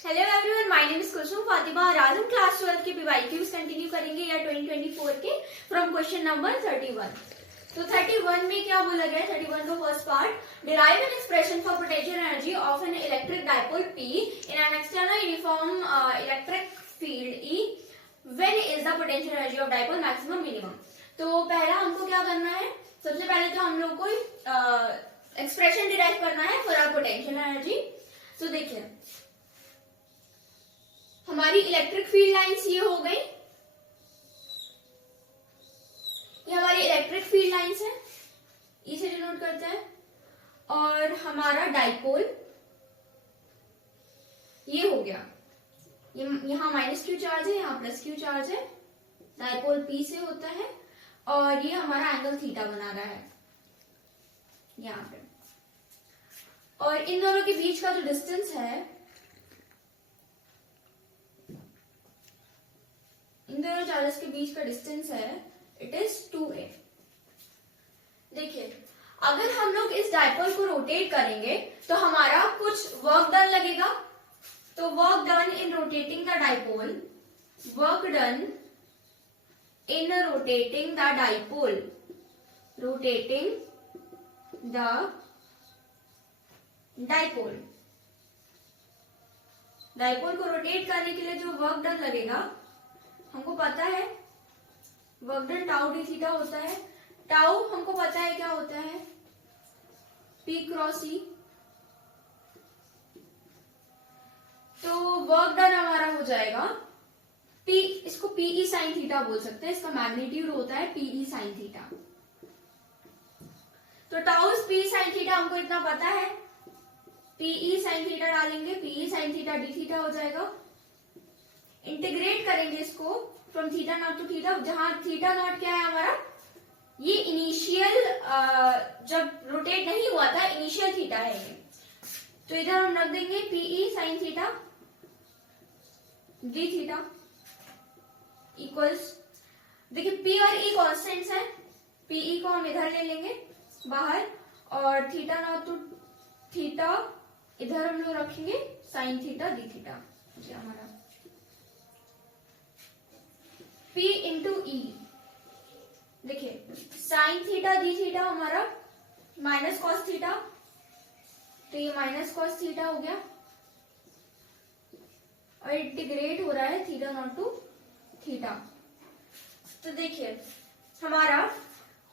Hello everyone, my name is Kusum Fatima और आज हम क्लास 12 के पीवाईक्यूज कंटिन्यू करेंगे या 2024 के फ्रॉम क्वेश्चन नंबर 31। तो 31 में क्या बोला गया है? 31 का first part, derive an expression for potential energy of N electric dipole P in an external uniform electric field E when is the potential energy of dipole maximum minimum. तो पहला हमको क्या करना है? सबसे पहले तो हम लोग को एक्सप्रेशन डिराइव करना है फॉर आवर पोटेंशियल एनर्जी। तो देखिए, हमारी इलेक्ट्रिक फील्ड लाइंस ये हो गई, ये हमारी इलेक्ट्रिक फील्ड लाइंस है, इसे डिनोट करते हैं। और हमारा डाइपोल ये हो गया, ये यहाँ -q चार्ज है, यहाँ +q चार्ज है, डाइपोल P से होता है और ये हमारा एंगल थीटा बना रहा है यहाँ पे। और इन दोनों के बीच का जो डिस्टेंस है, इन दोनों चार्जेस के बीच का डिस्टेंस है, इट इज 2a। देखिए, अगर हम लोग इस डाइपोल को रोटेट करेंगे तो हमारा कुछ वर्क डन लगेगा। तो work done in rotating the dipole, work done in rotating the dipole, rotating the dipole, dipole को रोटेट करने के लिए जो वर्क डन लगेगा, हमको पता है work done tau D theta होता है। टाउ हमको पता है क्या होता है, P क्रॉस E। तो वर्क डन हमारा हो जाएगा P, इसको PE साइन थीटा बोल सकते हैं, इसका मैग्नीट्यूड होता है PE साइन थीटा। तो टाउ P साइन थीटा हमको इतना पता है, PE साइन थीटा डालेंगे, PE sine theta D theta हो जाएगा। इंटीग्रेट करेंगे इसको from theta naught to theta, जहां थीटा नॉट क्या है हमारा, ये इनिशियल जब रोटेट नहीं हुआ था, इनिशियल थीटा है ये। तो इधर हम रख देंगे PE sine theta D theta equals, देखिए P और E कॉन्स्टेंट्स हैं, PE को हम इधर ले लेंगे बाहर और थीटा नॉट टू थीटा इधर हम लोग रखेंगे साइन थीटा डी थीटा। हमारा P इंटू E, देखिए साइन थीटा डी थीटा हमारा माइनस कॉस थीटा, तो ये माइनस कॉस थीटा हो गया और इंटीग्रेट हो रहा है थीटा नॉट टू थीटा। तो देखिए हमारा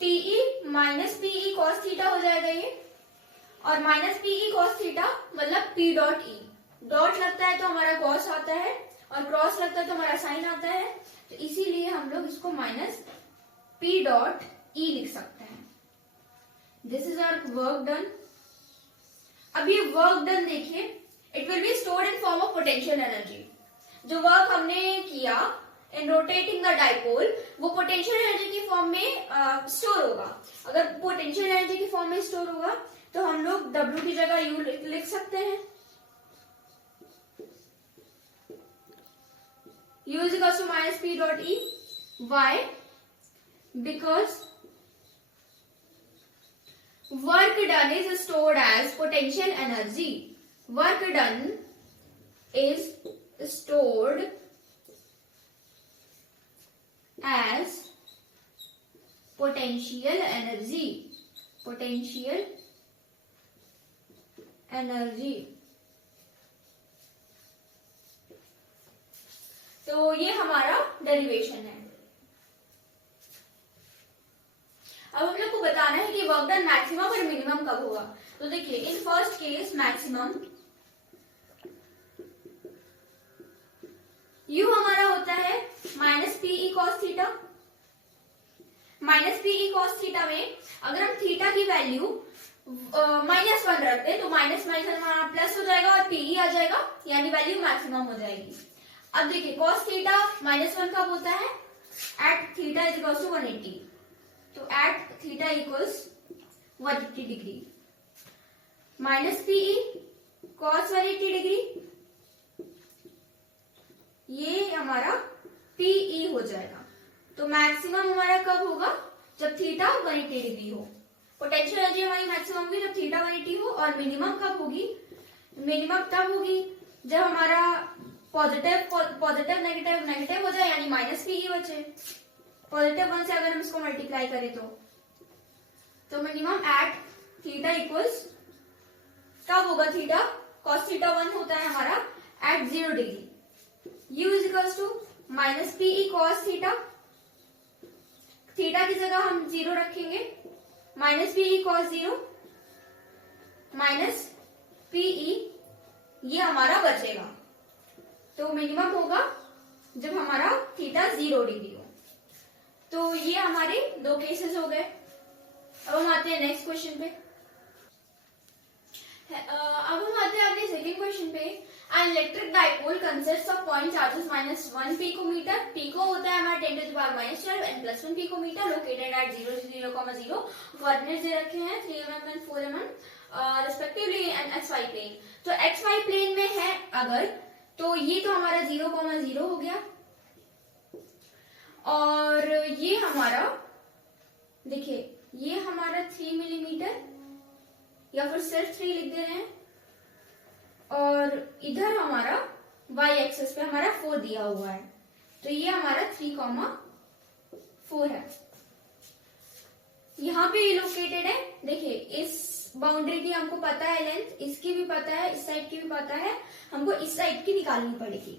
TE minus PE cos theta हो जाएगा ये, और माइनस PE कॉस थीटा मतलब P डॉट E, डॉट लगता है तो हमारा कॉस आता है और क्रॉस लगता है तो हमारा साइन आता है। तो इसीलिए हम लोग इसको माइनस P डॉट E लिख सकते हैं। This is our work done. अब ये वर्क डन देखिए, it will be stored in form of potential energy. जो वर्क हमने किया इन रोटेटिंग द डाइपोल, वो पोटेंशियल एनर्जी की फॉर्म में स्टोर होगा। अगर पोटेंशियल एनर्जी की फॉर्म में स्टोर होगा तो हम लोग W की जगह U लिख सकते हैं। U is equals to minus P dot E. Why? Because work done is stored as potential energy. Work done is stored as potential energy. Potential energy. तो ये हमारा डेरिवेशन है। अब हम लोग को बताना है कि वर्क डन मैक्सिमम और मिनिमम कब होगा। तो देखिए, in first case maximum you हमारा होता है minus PE cos theta. Minus PE cos theta में अगर हम थीटा की वैल्यू -1 रखते हैं तो माइनस माइनस हमारा प्लस हो जाएगा और PE आ जाएगा, यानी वैल्यू मैक्सिमम हो जाएगी। अब देखिए, cos थीटा -1 कब होता है? At theta is equals to 180। तो at theta equals 180 degree minus PE cos 180 degree, ये हमारा PE हो जाएगा। तो मैक्सिमम हमारा कब होगा? जब थीटा 180 डिग्री हो। पोटेंशियल एनर्जी हमारी मैक्सिमम होगी जब थीटा 180 हो, और मिनिमम कब होगी? मिनिमम तब होगी जब हमारा पॉजिटिव नेगेटिव नेगेटिव हो जाए, यानी माइनस पीई बचे। पॉजिटिव 1 से अगर हम इसको मल्टीप्लाई करें तो मिनिमम एट थीटा इक्वल्स कब होगा, थीटा cos थीटा 1 होता है हमारा at 0 degree. u is equals to minus PE cos theta, theta की जगह हम 0 रखेंगे, minus PE cos 0 minus PE, ये हमारा बचेगा। तो मिनिमम होगा जब हमारा थीटा 0 डिग्री हो। तो ये हमारे दो केसेस हो गए। अब हम आते हैं नेक्स्ट क्वेश्चन पे। अब हम आते हैं अपने सेकंड क्वेश्चन पे। An electric dipole consists of point charges -1 picometre, pico होता है हमारा 10 to the power -12 and +1 picometre, located at 0 0, 0 coordinates दे रखे हैं 3 mm and 4 mm respectively and XY plane. तो XY प्लेन में है अगर, तो ये तो हमारा 0, 0 हो गया, और ये हमारा देखिए ये हमारा 3 मिलीमीटर या फिर सिर्फ 3 लिख दे रहे हैं, और इधर हमारा y एक्सिस पे हमारा 4 दिया हुआ है, तो ये हमारा 3,4 है। यहाँ पे ये लोकेटेड है, देखिए इस बाउंड्री की हमको पता है लेंथ, इसकी भी पता है, इस साइड की भी पता है, हमको इस साइड की निकालनी पड़ेगी।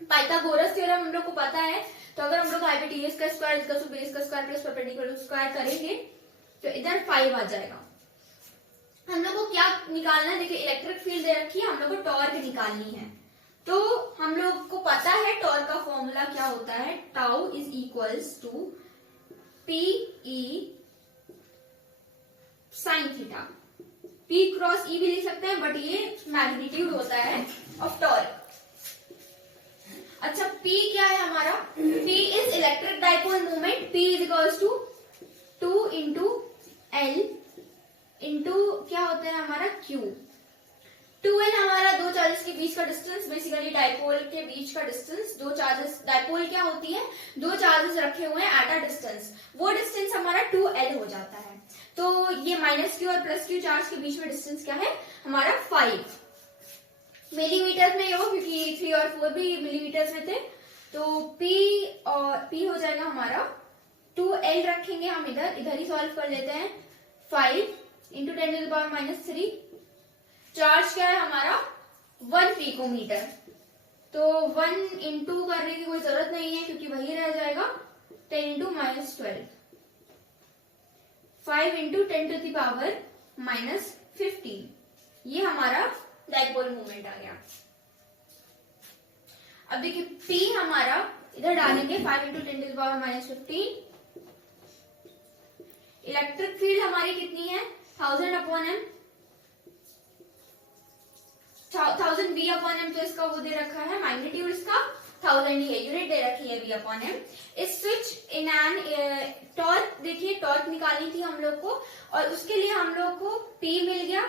पाइथागोरस थ्योरम हम लोग को पता है, तो अगर हम लोग हाइपोटेन्यूज का स्क्वायर इक्वल टू बेस का स्क्वायर प्लस परपेंडिकुलर स्क्वायर करेंगे तो इधर 5 आ जाएगा। हम लोग को क्या निकालना है, देखिए इलेक्ट्रिक फील्ड दे रखी है, हम लोग को टॉर्क निकालनी है। तो हम लोग को पता है टॉर्क का फॉर्मूला क्या होता है, tau is equals to p E sine theta. P cross E भी लिख सकते हैं, बट ये मैग्नीट्यूड होता है ऑफ टॉर्क। अच्छा P क्या है हमारा, P is electric dipole moment, P is equals to 2 into L into क्या होता है हमारा Q। 2L हमारा दो चार्जेस के बीच का डिस्टेंस, बेसिकली डाइपोल के बीच का डिस्टेंस। दो चार्जेस, डाइपोल क्या होती है, दो चार्जेस रखे हुए हैं एट अ डिस्टेंस, वो डिस्टेंस हमारा 2L हो जाता है। तो ये -Q और +Q चार्ज के बीच में डिस्टेंस क्या है हमारा 5 मिलीमीटर में हो, क्योंकि 3 और 4 भी मिलीमीटर में थे। तो P हो जाएगा हमारा 2L रखेंगे हम इधर ही सॉल्व कर लेते हैं, 5 into 10 to the power -3। Charge क्या है हमारा 1 पिकोमीटर, तो 1 इंटू करने की कोई जरूरत नहीं है क्योंकि वही रह जाएगा 10 into -12, 5 into 10 to the power -15, ये हमारा डाइपोल मोमेंट आ गया। अब देखिए P हमारा इधर डालेंगे 5 into 10 to the power -15। Electric field हमारी कितनी है 1000 upon m, 1000 V upon m, तो इसका वो दे रखा है मैग्नीट्यूड, इसका 1000 ही है, यूनिट दे रखी है V अपॉन m। इस स्विच इन एन टॉर्क, देखिए टॉर्क निकालनी थी हम लोग को, और उसके लिए हम लोग को P मिल गया,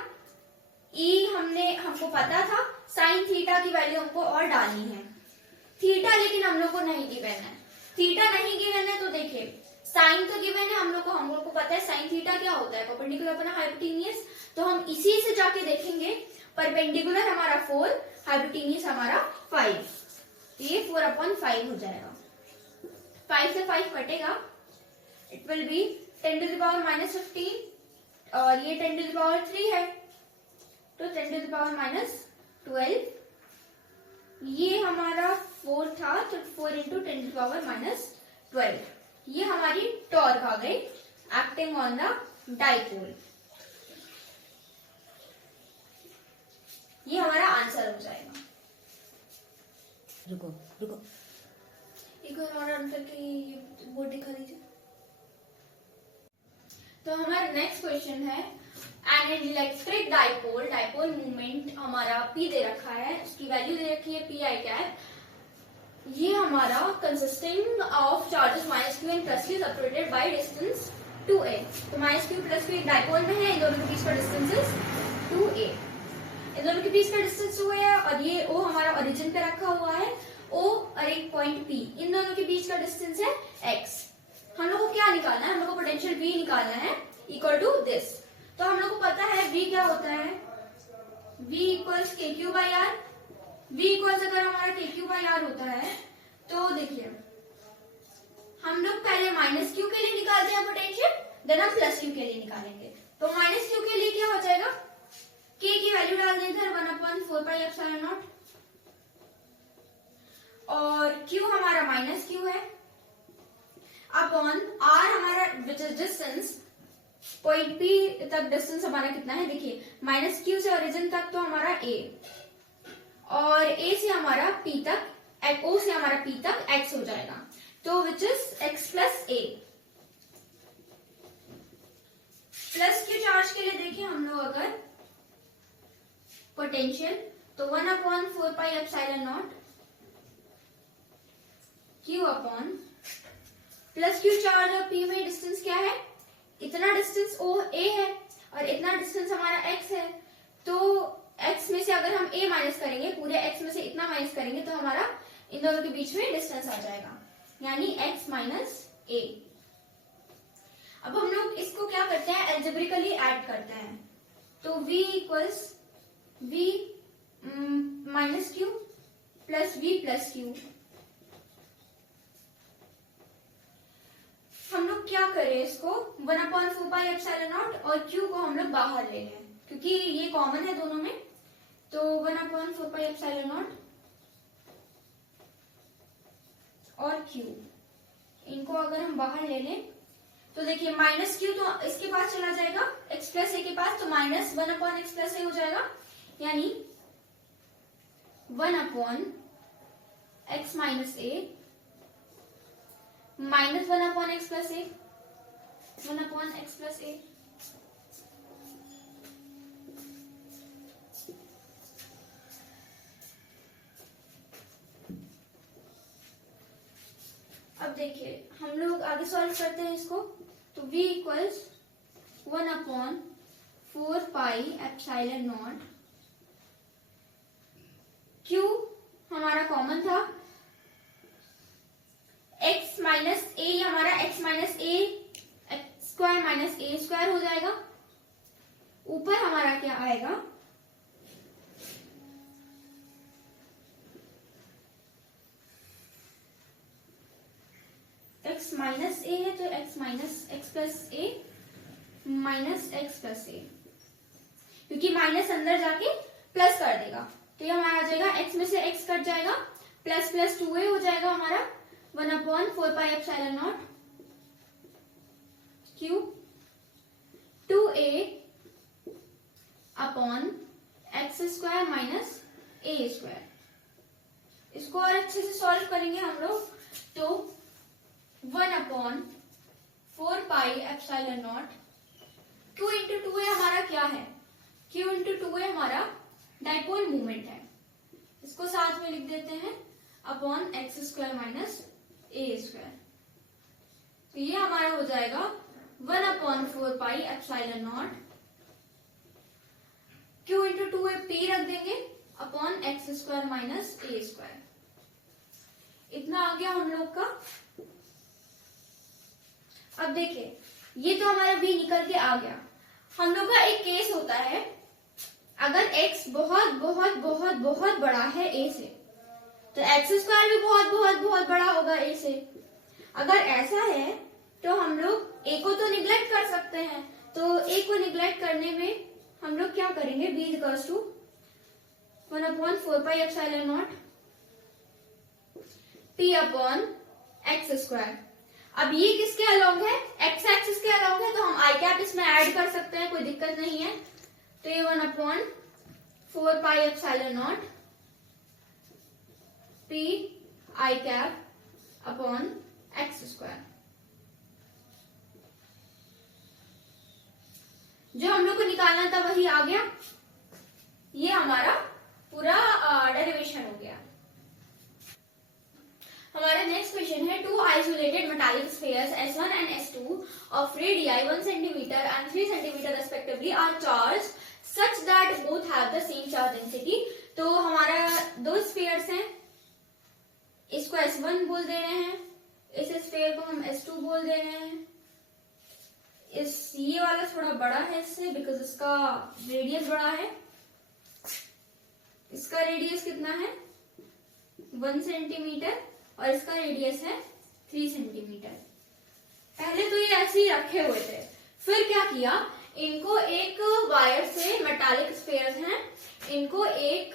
E हमको पता था, साइन थीटा की वैल्यू हमको और डालनी है, थीटा लेकिन हम लोग को नहीं गिवन है, थीटा नहीं गिवन है। तो देखिए साइन तो गिवन है हम लोग को पता है साइन थीटा क्या होता है, परपेंडिकुलर अपना हाइपोटेन्यूज, तो हम इसी से जाके देखेंगे, परपेंडिकुलर हमारा 4, हाइपोटेन्यूज हमारा 5, ये 4/5 हो जाएगा। 5 से 5 कटेगा, it will B 10 to the power -15, और ये 10 to the power 3 है, तो 10 to the power -12, ये हमारा 4 था, तो 4 इंटू 10 to the power -12, ये हमारी टॉर्क आ गई एक्टिंग ऑन द डाइपोल। ये हमारा आंसर हो जाएगा। रुको एक और आंसर की बोर्ड दिखा दीजिए। तो हमारा नेक्स्ट क्वेश्चन है, एन इलेक्ट्रिक डाइपोल मूवमेंट हमारा P दे रखा है, उसकी वैल्यू दे रखी है PI कैप। ये हमारा consisting of charges -Q and +Q separated by distance 2a। तो -Q + Q एक डाइपोल में है, इन दोनों के बीच का डिस्टेंस इज 2a, इन दोनों के बीच का डिस्टेंस 2a है, और ये O हमारा ओरिजिन पे रखा हुआ है, O और एक पॉइंट P, इन दोनों के बीच का डिस्टेंस है x। हम लोग को क्या निकालना है, हम लोग को पोटेंशियल V निकालना है इक्वल टू दिस। तो हम लोग को पता है V क्या होता है, V equals KQ/R, v equals अगर हमारा के क्यू बाई आर होता है तो देखिए हम लोग पहले माइनस क्यू के लिए निकालते हैं पोटेंशियल, देन हम प्लस क्यू के लिए निकालेंगे। तो माइनस क्यू के लिए क्या हो जाएगा, के की वैल्यू डाल दें इधर 1/4πε0 और क्यू हमारा माइनस क्यू है अपॉन आर हमारा which is distance, point P तक डिस्टेंस हमारा कितना है, देखिए माइनस क्यू से ओरिजिन तक तो हमारा ए और ए से हमारा पी तक, ओ से हमारा पी तक एक्स हो जाएगा, तो which is x plus a. Plus q charge के लिए देखिए हम लोग अगर पोटेंशियल तो 1/4πε0 q upon plus q charge और पी में डिस्टेंस क्या है, इतना डिस्टेंस ओ ए है और इतना डिस्टेंस हमारा एक्स है, तो एक्स में से अगर हम ए माइनस करेंगे, पूरे एक्स में से इतना माइनस करेंगे तो हमारा इन दोनों के बीच में डिस्टेंस आ जाएगा, यानी एक्स माइनस ए। अब हम लोग इसको क्या करते हैं, एल्जेब्रिकली ऐड करते हैं, तो v equals v minus Q plus v plus Q. हम लोग क्या करें इसको 1/4πε0 और q को हम लोग बाहर ले लें क्योंकि ये कॉमन है दोनों में, तो 1/4πε0 और q इनको अगर हम बाहर ले लें तो देखिए माइनस क्यू तो इसके पास चला जाएगा x प्लस ए के पास, तो माइनस 1/x प्लस ए हो जाएगा, यानी 1/x माइनस ए माइनस 1/x प्लस ए, 1/x प्लस ए। अब देखिए हम लोग आगे सॉल्व करते हैं इसको, तो v इक्वल्स 1/4πε0 q हमारा कॉमन था, x माइनस ए हमारा x minus a square minus a square हो जाएगा, ऊपर हमारा क्या आएगा x माइनस ए है तो x माइनस एक्स प्लस ए माइनस एक्स प्लस ए, क्योंकि माइनस अंदर जाके प्लस कर देगा तो ये हमारा आ जाएगा x में से x कट जाएगा, प्लस प्लस 2a हो जाएगा हमारा 1/4πε0 q 2a upon x square minus a square. इसको और अच्छे से सॉल्व करेंगे हम लोग, तो 1/4πε0 q इंटू 2a हमारा क्या है, q इंटू 2a हमारा डाइपोल मूवमेंट है, इसको साथ में लिख देते हैं upon x square minus a square, तो ये हमारा हो जाएगा 1/4πε0 q इंटू 2a p रख देंगे upon x square minus a square. इतना आ गया हम लोग का। अब देखिए ये तो हमारा v निकल के आ गया, हम लोग का एक केस होता है अगर x बहुत बहुत बहुत बहुत बड़ा है a से, तो एक्स स्क्वायर भी बहुत बहुत बहुत बड़ा होगा a से। अगर ऐसा है तो हम लोग a को तो निग्लेक्ट कर सकते हैं, तो a को निग्लेक्ट करने में हम लोग क्या करेंगे, v equals to 1/4πε0 p upon x square. अब ये किसके अलोंग है, एक्स एक्सिस के अलोंग है, तो हम आई कैप इसमें ऐड कर सकते हैं, कोई दिक्कत नहीं है, तो ये 1/4πε0 p आई कैप अपॉन एक्स स्क्वायर। जो हम लोग को निकालना था वही आ गया, ये हमारा पूरा डेरिवेशन हो गया। हमारा नेक्स्ट क्वेश्चन है, two isolated metallic spheres S1 and S2 of radii 1 centimetre and 3 centimetre respectively are charge such that both have the same charge density. तो हमारा दो स्फीयर्स हैं, इसको S1 बोल दे रहे हैं, इस स्फीयर को हम S2 बोल दे रहे हैं। ये वाला थोड़ा बड़ा है इससे, बिकॉज इसका रेडियस बड़ा है, इसका रेडियस कितना है 1 सेंटीमीटर और इसका रेडियस है 3 सेंटीमीटर। पहले तो ये ऐसे ही रखे हुए थे, फिर क्या किया, इनको एक वायर से, मेटालिक स्फीयर्स हैं, इनको एक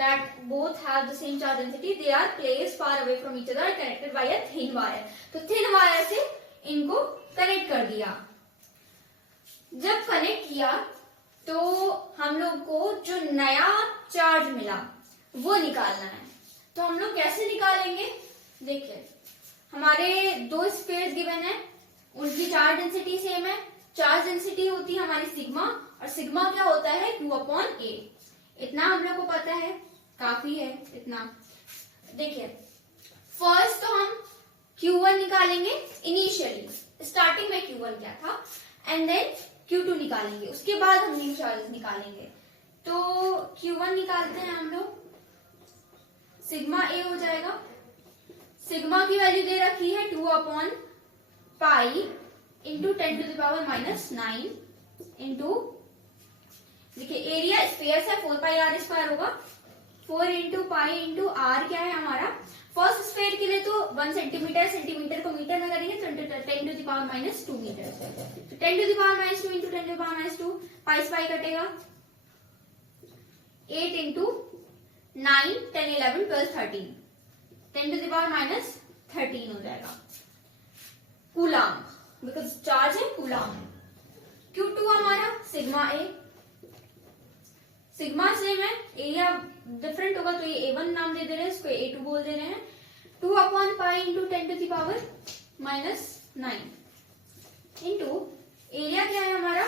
that both have the same charge density, they are placed far away from each other, connected by a thin wire. तो थिन वायर से इनको कनेक्ट कर दिया। जब कनेक्ट किया तो हम लोग को जो नया चार्ज मिला वो निकालना है। तो हम लोग कैसे निकालेंगे, देखिए हमारे दो स्फीयर्स गिवन है, उनकी चार्ज डेंसिटी सेम है। चार्ज डेंसिटी होती है हमारी सिग्मा, और सिग्मा क्या होता है Q/A। इतना हम लोग को पता है, काफी है इतना। देखिए फर्स्ट तो हम Q1 निकालेंगे इनिशियली, स्टार्टिंग में Q1 क्या था, एंड देन Q2 निकालेंगे, उसके बाद हम न्यू चार्जेस निकालेंगे। तो Q1 निकालते हैं हम लोग, सिग्मा A हो जाएगा। सिग्मा की वैल्यू दे रखी है 2/पाई इंटू 10⁻⁹ इंटू, देखिए एरिया स्पेयर है 4πr² होगा, 4 इंटू पाई इंटू आर क्या है हमारा, फर्स्ट स्फीयर के लिए तो 1 सेंटीमीटर, सेंटीमीटर को मीटर में करेंगे तो 10⁻² मीटर। तो 10⁻² इंटू 10⁻², पाई से पाई कटेगा, 8 इंटू 9, 10, 11, 12, 13, 10⁻13 हो जाएगा कूलम, बिकॉज चार्ज है कूलम। Q2 हमारा सिग्मा A, सिग्मा सेम है, एरिया डिफरेंट होगा तो ये A1 नाम दे रहे हैं, इसको A2 बोल दे रहे हैं। 2/पाई इंटू 10⁻⁹ इंटू एरिया क्या है हमारा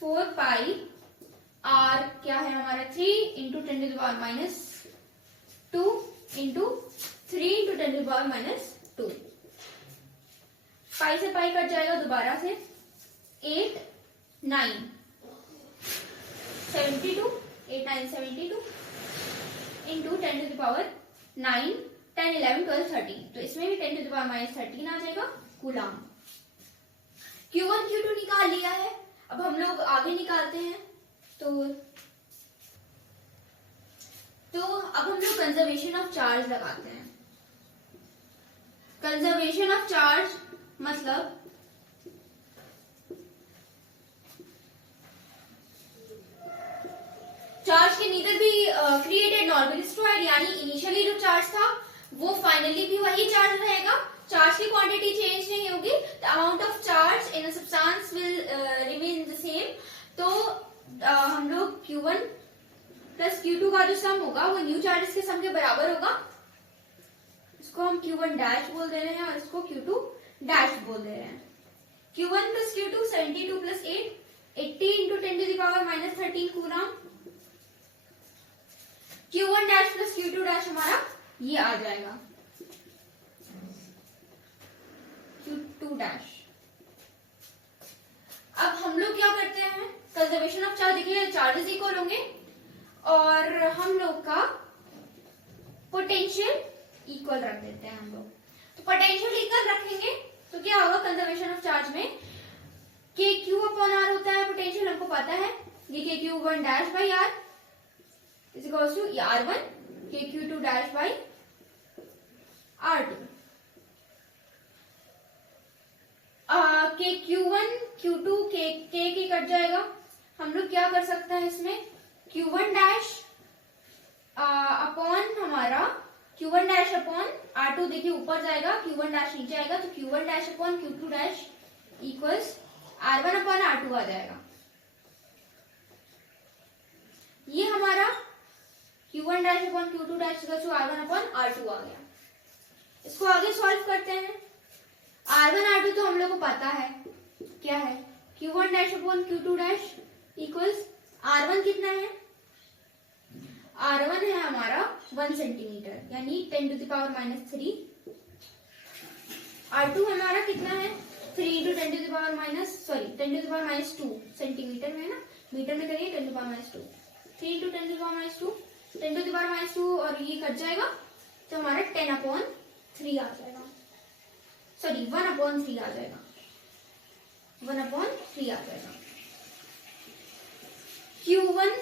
4πr, क्या है हमारा 3 इंटू 10⁻² इंटू 3 इंटू 10⁻²। पाई से पाई कट जाएगा दोबारा से, 8, 9, 72, 8, 9, 72 इंटू 10⁻⁹, 10, 11, 12, 13, तो इसमें भी 10⁻13 आ जाएगा कूलम। Q1 Q2 निकाल लिया है, अब हम लोग आगे निकालते हैं। तो अब हम लोग कंजर्वेशन ऑफ चार्ज लगाते हैं। कंजर्वेशन ऑफ चार्ज मतलब चार्ज के neither be created nor be destroyed, यानी इनिशियली जो चार्ज था वो फाइनली भी वही चार्ज रहेगा, चार्ज की क्वांटिटी चेंज नहीं होगी, the amount of charge in a substance will remain the same. तो हम लोग Q1 प्लस Q2 का जो सम होगा वो न्यू चार्जेस के सम के बराबर होगा, इसको हम Q1 डैश बोल दे रहे हैं और इसको Q2 डैश बोल दे रहे हैं। Q1 plus Q2 72 plus 8, 80 into 10⁻13 coulomb. Q1 dash plus Q2 dash हमारा ये आ जाएगा Q2 डैश। अब हम लोग क्या करते हैं, कंजर्वेशन ऑफ चार्ज, देखिए चार्जेस इक्वल होंगे और हम लोग का पोटेंशियल इक्वल रख देते हैं हम लोग। तो पोटेंशियल इक्वल रखेंगे तो क्या होगा कंजर्वेशन ऑफ चार्ज में, KQ/R होता है पोटेंशियल, हमको पता है, ये KQ1 dash by R is equals to R1 KQ2 dash by R2। KQ1 Q2 के कट जाएगा, हम लोग क्या कर सकते हैं इसमें, Q1 डैश अपॉन हमारा Q1 डैश अपॉन R2, देखिए ऊपर जाएगा, Q1 डैश नीचे आएगा, तो Q1 dash upon Q2 dash equals R1 upon R2 आ जाएगा। ये हमारा Q1 dash upon Q2 dash equals to R1 upon R2 आ गया। इसको आगे सॉल्व करते हैं। R1 R2 तो हम लोग को पता है क्या है, Q1 dash upon Q2 dash equals R1 कितना है, R1 है हमारा 1 सेंटीमीटर यानी 10⁻³ R2 हमारा कितना है 3 × 10⁻² सेंटीमीटर में है ना, मीटर में करिए 10⁻², 3 × 10⁻², और ये कट जाएगा तो हमारा 10/3 आ जाएगा, सॉरी 1/3 आ जाएगा, 1/3 आ जाएगा। Q1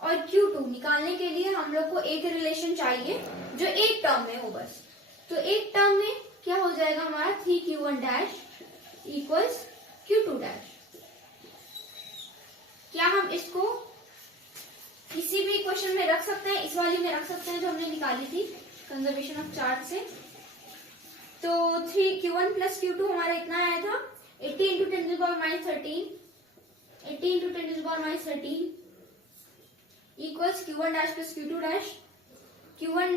और Q2 निकालने के लिए हम लोग को एक रिलेशन चाहिए। चाहिए जो एक टर्म में हो बस। तो एक टर्म में क्या हो जाएगा हमारा 3q1 dash equals q2 dash. क्या हम इसको किसी भी क्वेश्चन में रख सकते हैं, इस वाली में रख सकते हैं जो हमने निकाली थी कंजर्वेशन ऑफ चार्ज से। तो 3q1 प्लस q2 हमारा इतना आया था 80 into 10 to the power minus 13, 80 into 10 to the power minus 13 equals q1 dash plus q2 dash. q1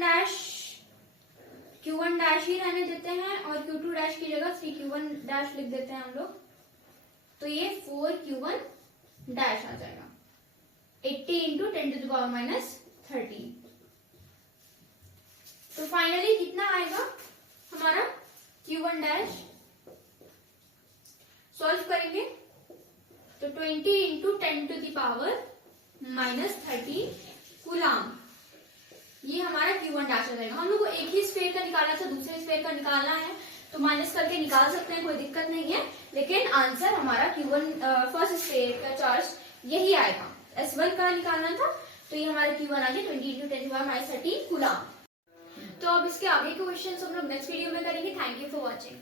dash ही रहने देते हैं और q2 डैश की जगह 3q1 डैश लिख देते हैं हम लोग। तो ये 4q1 डैश आ जाएगा 80 into 10 to the power minus 13। तो फाइनली कितना आएगा हमारा q1 डैश, सॉल्व करेंगे तो 20 into 10 to the power minus 30 coulomb, ये हमारा q1 डैश आ जाएगा। हम लोग को एक ही स्फीयर का निकालना था, दूसरे स्फीयर का निकालना है तो माइनस करके निकाल सकते हैं, कोई दिक्कत नहीं है। लेकिन आंसर हमारा q1 फर्स्ट स्फीयर का चार्ज यही आएगा। S1 का निकालना था तो ये हमारा q1 आ गया 20 into 10 to the power minus 30 coulomb. तो अब इसके आगे के क्वेश्चन हम लोग नेक्स्ट वीडियो में करेंगे। Thank you for watching.